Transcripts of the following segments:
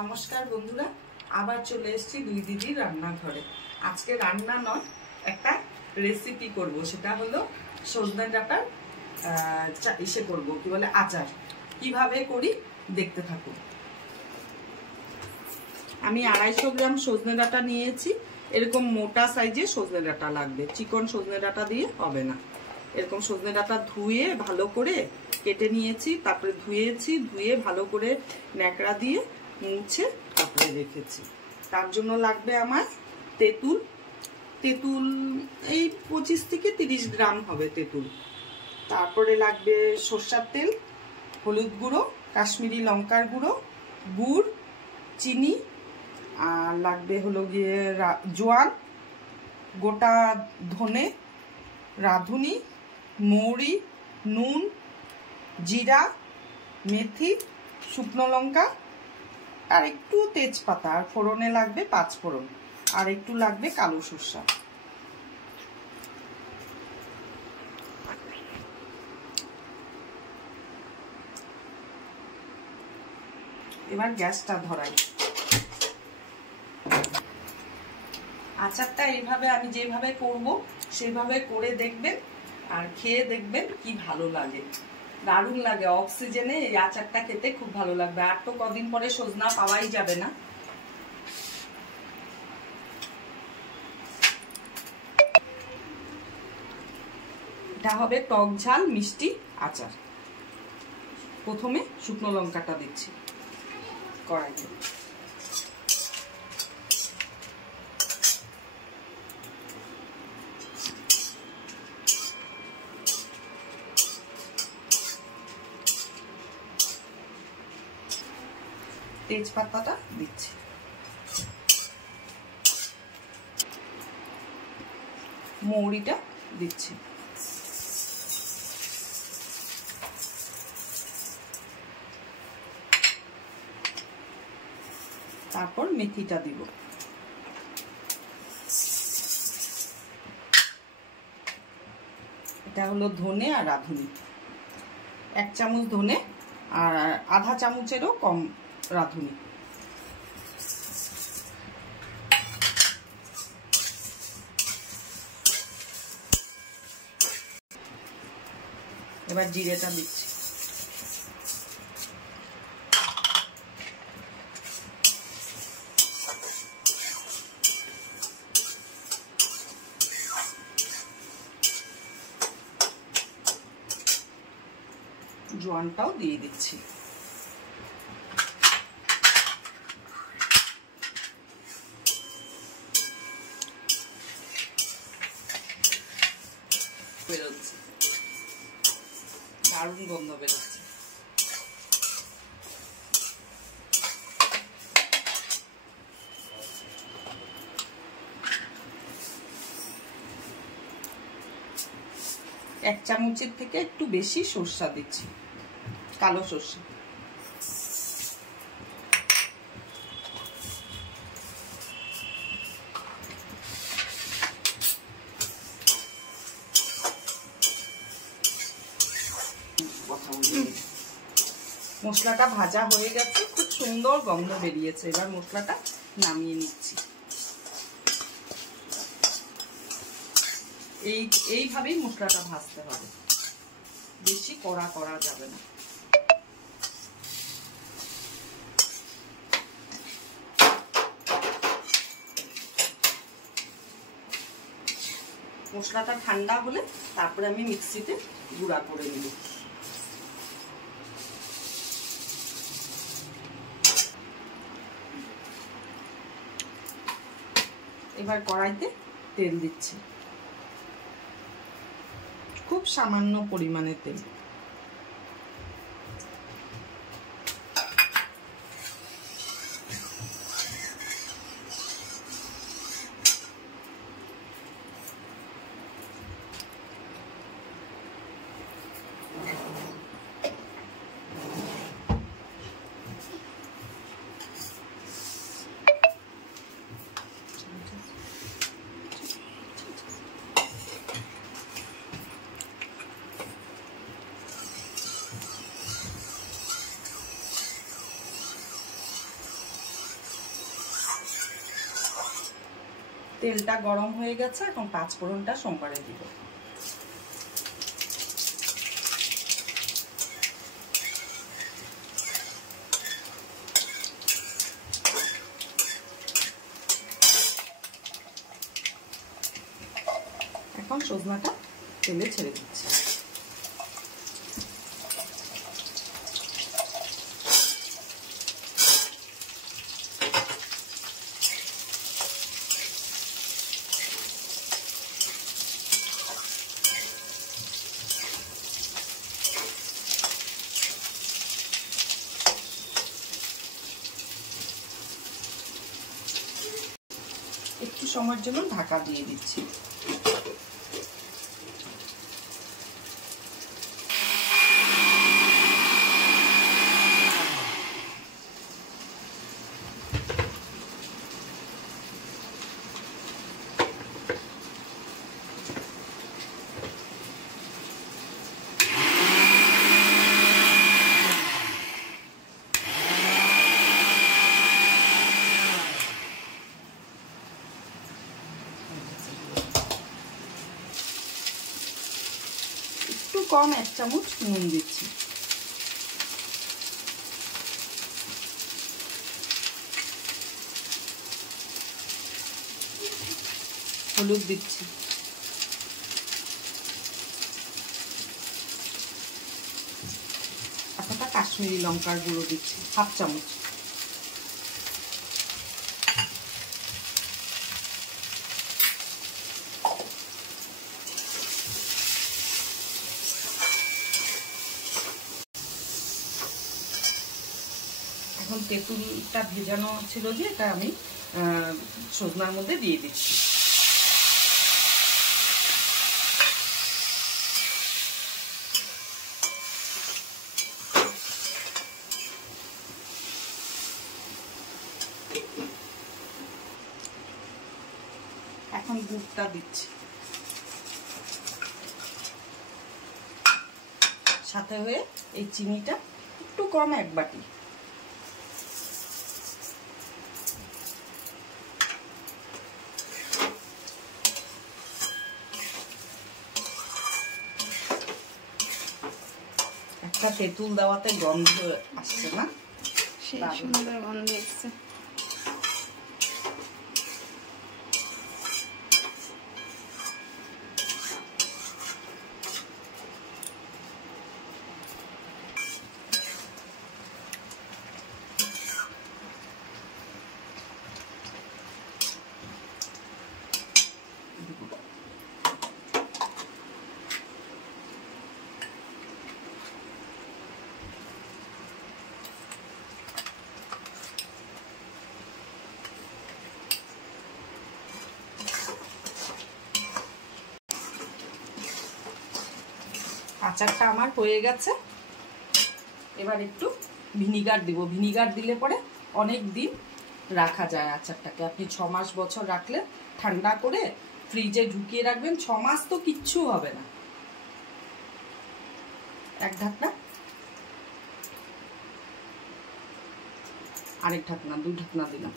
নমস্কার বন্ধুরা, আবার চলে এসেছি দুই দিদির রান্নাঘরে। আজকে রান্না নয়, একটা রেসিপি করব। সেটা হলো সজনে ডাঁটার ইসে করব, কি বলে, আচার। কিভাবে করি দেখতে থাকুন। আমি 250 গ্রাম সজনে ডাঁটা নিয়েছি। এরকম মোটা সাইজে সজনে ডাঁটা লাগবে, চিকন সজনে ডাঁটা দিয়ে হবে না। এরকম সজনে ডাঁটা ধুয়ে ভালো করে কেটে নিয়েছি, তারপরে ধুয়ে ভালো করে ন্যাকড়া দিয়ে মুছে তারপরে রেখেছি। তার জন্য লাগবে আমার তেঁতুল এই 25 থেকে 30 গ্রাম হবে তেঁতুল। তারপরে লাগবে সরষের তেল, হলুদ গুঁড়ো, কাশ্মীরি লঙ্কার গুঁড়ো, গুড়, চিনি, আর লাগবে হলো গিয়ে জোয়ান, গোটা ধনে, রাঁধুনি, মৌরি, নুন, জিরা, মেথি, শুকনো লঙ্কা, আর একটু তেজপাতা, আর ফোড়নে লাগবে 5 ফোড়ন, আর একটু লাগবে কালো সরষা। এবার গ্যাসটা ধরাই। আচারটা এইভাবে আমি যেভাবে করব সেইভাবে করে দেখবেন, আর খেয়ে দেখবেন কি ভালো লাগে। দারুণ লাগে, অফ সিজনে এই আচারটা খেতে খুব ভালো লাগবে। আর তো কদিন পরে সজনা পাওয়াই যাবে না। এটা হবে টক ঝাল মিষ্টি আচার। প্রথমে শুকনো লঙ্কাটা দিচ্ছি কড়াইতে। তেজপাতাটা দিচ্ছি, মৌরিটা দিচ্ছি, তারপর মেথিটা দিব। এটা হলো ধনে আর রাঁধুনি। 1 চামচ ধনে আর আধা চামচেরও কম রাঁধুনি। এবার জিরেটা দিচ্ছি, জোয়ানটাও দিয়ে দিচ্ছি। বেরোচ্ছে, দারুণ গন্ধ বেরোচ্ছে। এক চামচের থেকে একটু বেশি সরষা দিচ্ছি, কালো সরষা। মশলাটা ভাজা হয়ে গেছে, খুব সুন্দর গন্ধ বেরিয়েছে। এবার মশলাটা নামিয়ে নিচ্ছি। এইভাবেই মশলাটা ভাজতে হবে, বেশি কড়া করা যাবে না। মশলাটা ঠান্ডা হলে তারপরে আমি মিক্সিতে গুঁড়া করে নেব। এবার কড়াইতে তেল দিচ্ছি, খুব সামান্য পরিমাণে তেল। তেলটা গরম হয়ে গেছে, এখন 5 ফোড়নটা সোমবারে দিব। এখন সজনাটা তেলে ছেড়ে দিচ্ছি। একটু সময়ের জন্য ঢাকা দিয়ে দিচ্ছি। একটু কম 1 চামচ নুন দিচ্ছি। হলুদ দিচ্ছি। একটা কাশ্মীরি লঙ্কার গুঁড়ো দিচ্ছি 1/2 চামচ। এখন তেঁতুলটা ভেজানো ছিল যে এটা আমি সজনার মধ্যে দিয়ে দিচ্ছি। এখন গুড়টা দিচ্ছি, সাথে হয়ে এই চিনিটা একটু কম 1 বাটি। একটা তেঁতুল দেওয়াতে গন্ধ আসছে না, সেই সুন্দর গন্ধ আসছে। আচারটা আমার হয়ে গেছে। এবার একটু ভিনিগার দিব। ভিনিগার দিলে পরে অনেক দিন রাখা যায় আচারটাকে। আপনি 6 মাস বছর রাখলে ঠান্ডা করে ফ্রিজে ঢুকিয়ে রাখবেন, 6 মাস তো কিচ্ছু হবে না। 1 ঢাকনা, আরেক ঢাকনা, 2 ঢাকনা দিলাম।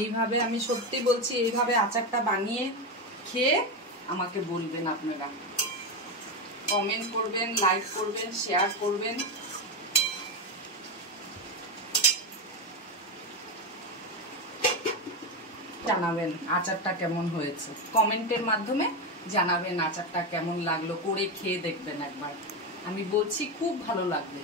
এইভাবে আমি সত্যি বলছি, এইভাবে আচারটা বানিয়ে খেয়ে আমাকে বলবেন, আপনারা কমেন্ট করবেন, লাইক করবেন, শেয়ার করবেন। জানাবেন আচারটা কেমন হয়েছে, কমেন্টের মাধ্যমে জানাবেন আচারটা কেমন লাগলো, করে খেয়ে দেখবেন একবার। আমি বলছি খুব ভালো লাগবে।